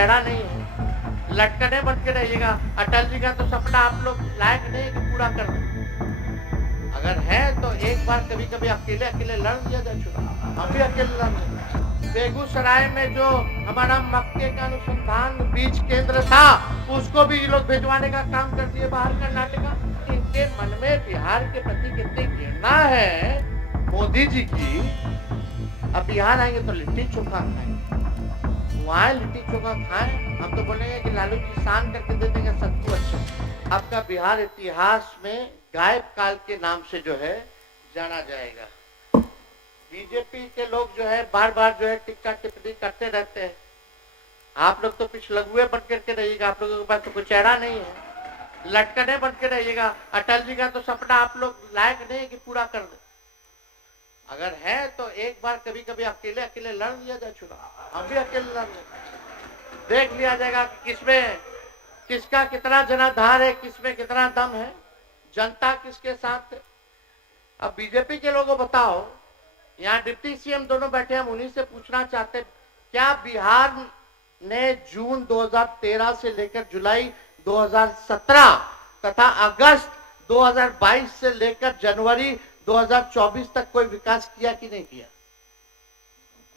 चेहरा नहीं है, लटकने बन के रहिएगा। अटल जी का तो सपना आप लोग लायक नहीं है कि पूरा कर दें। अगर है तो एक बार कभी कभी अकेले अकेले लड़ दिया जाए चुनाव, हम भी अकेले लड़ दें। बेगूसराय में जो हमारा मक्के का अनुसंधान बीज केंद्र था, उसको भी ये लोग भिजवाने का काम कर दिए बाहर कर्नाटका। इनके मन में बिहार के प्रति कितनी घृणा है मोदी जी की। अब बिहार आएंगे तो लिट्टी चोखा खाएंगे, वहाँ लिट्टी चोखा खाएं। हम तो बोलेंगे कि लालू जी शान करके दे देंगे सत्तू अच्छा। आपका बिहार इतिहास में गायब काल के नाम से जो है जाना जाएगा। बीजेपी के लोग जो है बार बार जो है टिक्का टिप्पणी करते रहते हैं। आप लोग तो पिछलगुए बन करके रहिएगा, आप लोगों के पास तो कोई चेहरा नहीं है, लटकने बन के रहिएगा। अटल जी का तो सपना आप लोग लायक नहीं है कि पूरा कर दे। अगर है तो एक बार कभी कभी अकेले अकेले लड़ लिया जाए चुनाव, हम भी अकेले लड़ लें। देख लिया जाएगा कि किसमें किसका कितना जनाधार है, किसमें कितना दम है, जनता किसके साथ है। अब बीजेपी के लोगों बताओ, यहाँ डिप्टी सीएम दोनों बैठे, हम उन्हीं से पूछना चाहते, क्या बिहार ने जून 2013 से लेकर जुलाई 2017 तथा अगस्त 2022 से लेकर जनवरी 2024 तक कोई विकास किया कि नहीं किया?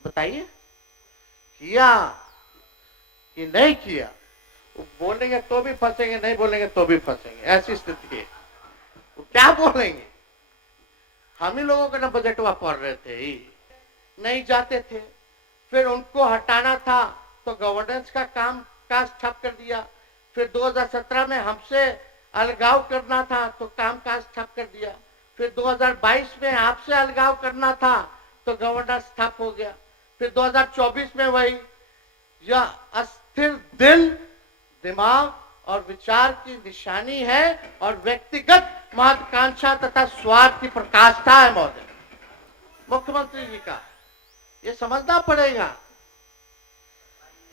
बताइए, किया कि नहीं किया? बोलेंगे तो भी फंसेंगे, नहीं बोलेंगे तो भी फंसेंगे, ऐसी स्थिति है। तो क्या बोलेंगे? हम ही लोगों के ना बजटवा पढ़ रहे थे ही नहीं जाते थे, फिर उनको हटाना था तो गवर्नेंस का काम काज ठप कर दिया। फिर 2017 में हमसे अलगाव करना था तो काम काज ठप कर दिया। फिर 2022 में आपसे अलगाव करना था तो गवर्नेंस ठप हो गया। फिर 2024 में वही, यह अस्थिर दिल, दिमाग और विचार की निशानी है और व्यक्तिगत महत्वाकांक्षा तथा स्वार्थ की प्रकाष्ठा है महोदय मुख्यमंत्री जी का, ये समझना पड़ेगा।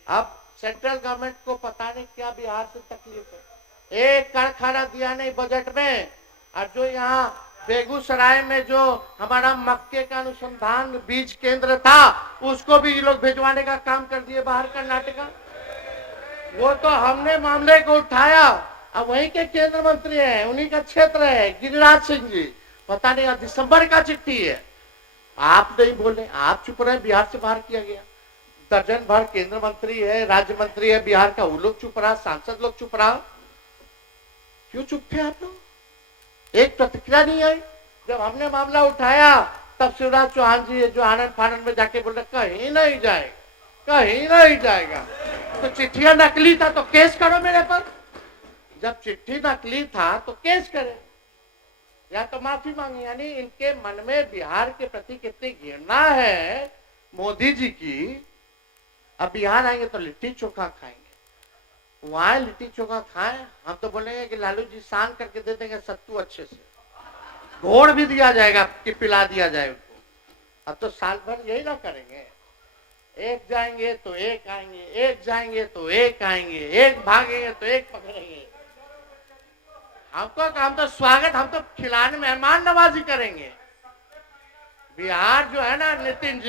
अब सेंट्रल गवर्नमेंट को पता नहीं क्या बिहार से तकलीफ है, एक कारखाना दिया नहीं बजट में। और जो यहाँ बेगूसराय में जो हमारा मक्के का अनुसंधान बीज केंद्र था, उसको भी ये लोग भिजवाने का काम कर दिए बाहर कर्नाटका। वो तो हमने मामले को उठाया, अब वहीं के केंद्र मंत्री हैं, उन्हीं का क्षेत्र है गिरिराज सिंह जी। पता नहीं दिसंबर का चिट्ठी है, आप नहीं बोले, आप चुप रहे, बिहार से बाहर किया गया। दर्जन भर केंद्र मंत्री है, राज्य मंत्री है बिहार का, वो लोग चुप रहा, सांसद लोग चुप रहा। क्यों चुप थे आप लोग? एक प्रतिक्रिया नहीं आई। जब हमने मामला उठाया तब शिवराज चौहान जी जो आनंद फानंद में जाके बोल रहे कहीं नहीं जाएगा, कहीं नहीं जाएगा। तो चिट्ठियां नकली था तो केस करो मेरे पर। जब चिट्ठी नकली था तो केस करे या तो माफी मांगे। यानी इनके मन में बिहार के प्रति कितनी घृणा है मोदी जी की। अब बिहार आएंगे तो लिट्टी चोखा खाएंगे, वहां लिट्टी चोखा खाएं। हम तो बोलेंगे कि लालू जी शान करके दे देंगे सत्तू अच्छे से, घोड़ भी दिया जाएगा कि पिला दिया जाए उनको। अब तो साल भर यही ना करेंगे, एक जाएंगे तो एक आएंगे, एक जाएंगे तो एक आएंगे, एक भागेंगे तो एक पकड़ेंगे। हमको हम तो स्वागत, हम तो खिलाने मेहमान नवाजी करेंगे। बिहार जो है ना नितिन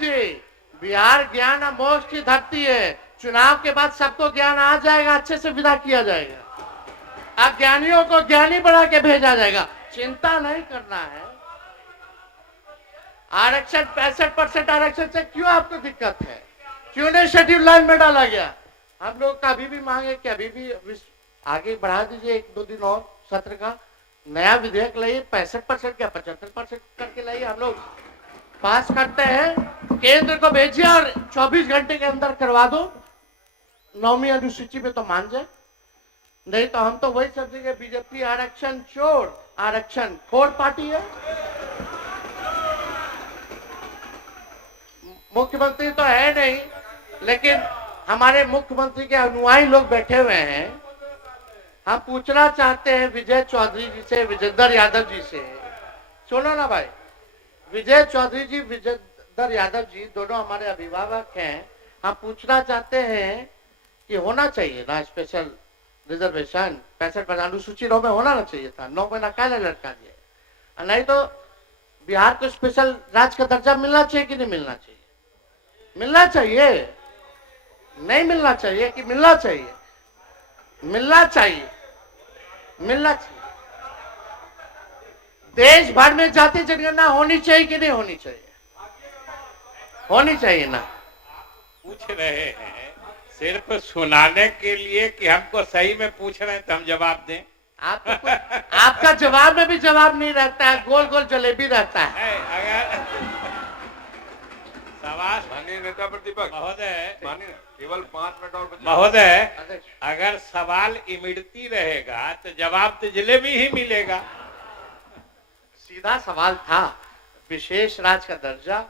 जी, बिहार ज्ञान और मोक्ष की धरती है। चुनाव के बाद सबको ज्ञान आ जाएगा, अच्छे से विदा किया जाएगा, अज्ञानियों को ज्ञानी बना के भेजा जाएगा। चिंता नहीं करना है। आरक्षण 65% आरक्षण से क्यों आपको दिक्कत है? क्यों नहीं शेड्यूल लाइन में डाला गया? हम लोग का अभी भी मांगे कि अभी भी आगे बढ़ा दीजिए, 1-2 दिन और सत्र का नया विधेयक लाइए, 65% क्या 75% करके लाइए। हम लोग पास करते हैं, केंद्र को भेजिए और 24 घंटे के अंदर करवा दो। 9वीं अनुसूची में तो मान जाए, नहीं तो हम तो वही समझेंगे बीजेपी आरक्षण चोर, आरक्षण खोर पार्टी है। मुख्यमंत्री तो है नहीं, लेकिन हमारे मुख्यमंत्री के अनुयायी लोग बैठे हुए हैं। हम पूछना चाहते हैं विजय चौधरी जी से, विजेंद्र यादव जी से। सुनो ना भाई, विजय चौधरी जी, विजेंद्र यादव जी दोनों हमारे अभिभावक हैं। हम पूछना चाहते हैं कि होना चाहिए ना स्पेशल रिजर्वेशन, 65% अनुसूची 9 में होना ना चाहिए था। 9 महीना क्या लड़का दिया, नहीं तो बिहार को स्पेशल राज्य का दर्जा मिलना चाहिए कि नहीं मिलना चाहिए? मिलना चाहिए। नहीं मिलना चाहिए कि मिलना चाहिए? मिलना चाहिए, मिलना चाहिए। देश भर में जाति जनगणना होनी चाहिए कि नहीं होनी चाहिए? होनी चाहिए ना। पूछ रहे हैं सिर्फ सुनाने के लिए कि हमको सही में पूछ रहे हैं तो हम जवाब दें? आपका जवाब में भी जवाब नहीं रहता है, गोल गोल जलेबी रहता है। अगर सवाल माननीय नेता प्रतिपक्ष महोदय, माननीय केवल 5 मिनट और बचे। महोदय, अगर सवाल इमड़ती रहेगा तो जवाब तो जलेबी ही मिलेगा। सीधा सवाल था, विशेष राज्य का दर्जा,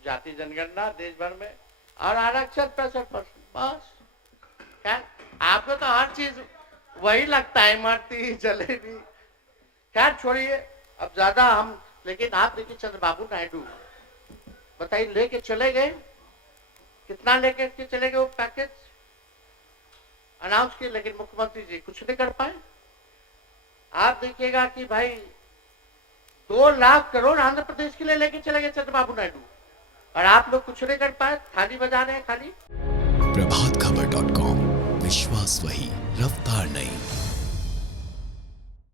जाति जनगणना देश भर में और आरक्षण 65%, बस। क्या आपको तो हर चीज वही लगता है, इमरती जलेबी। खैर छोड़िए, अब ज्यादा हम, लेकिन आप देखिए चंद्रबाबू नायडू बताइए, लेके चले गए, कितना लेके के चले गए वो पैकेज अनाउंस किए, लेकिन मुख्यमंत्री जी कुछ नहीं कर पाए। आप देखिएगा कि भाई 2 लाख करोड़ आंध्र प्रदेश के लिए लेके चले गए चंद्रबाबू नायडू, और आप लोग कुछ नहीं कर पाए, थाली बजा रहे हैं खाली। प्रभातखबर.com, विश्वास वही, रफ्तार नहीं।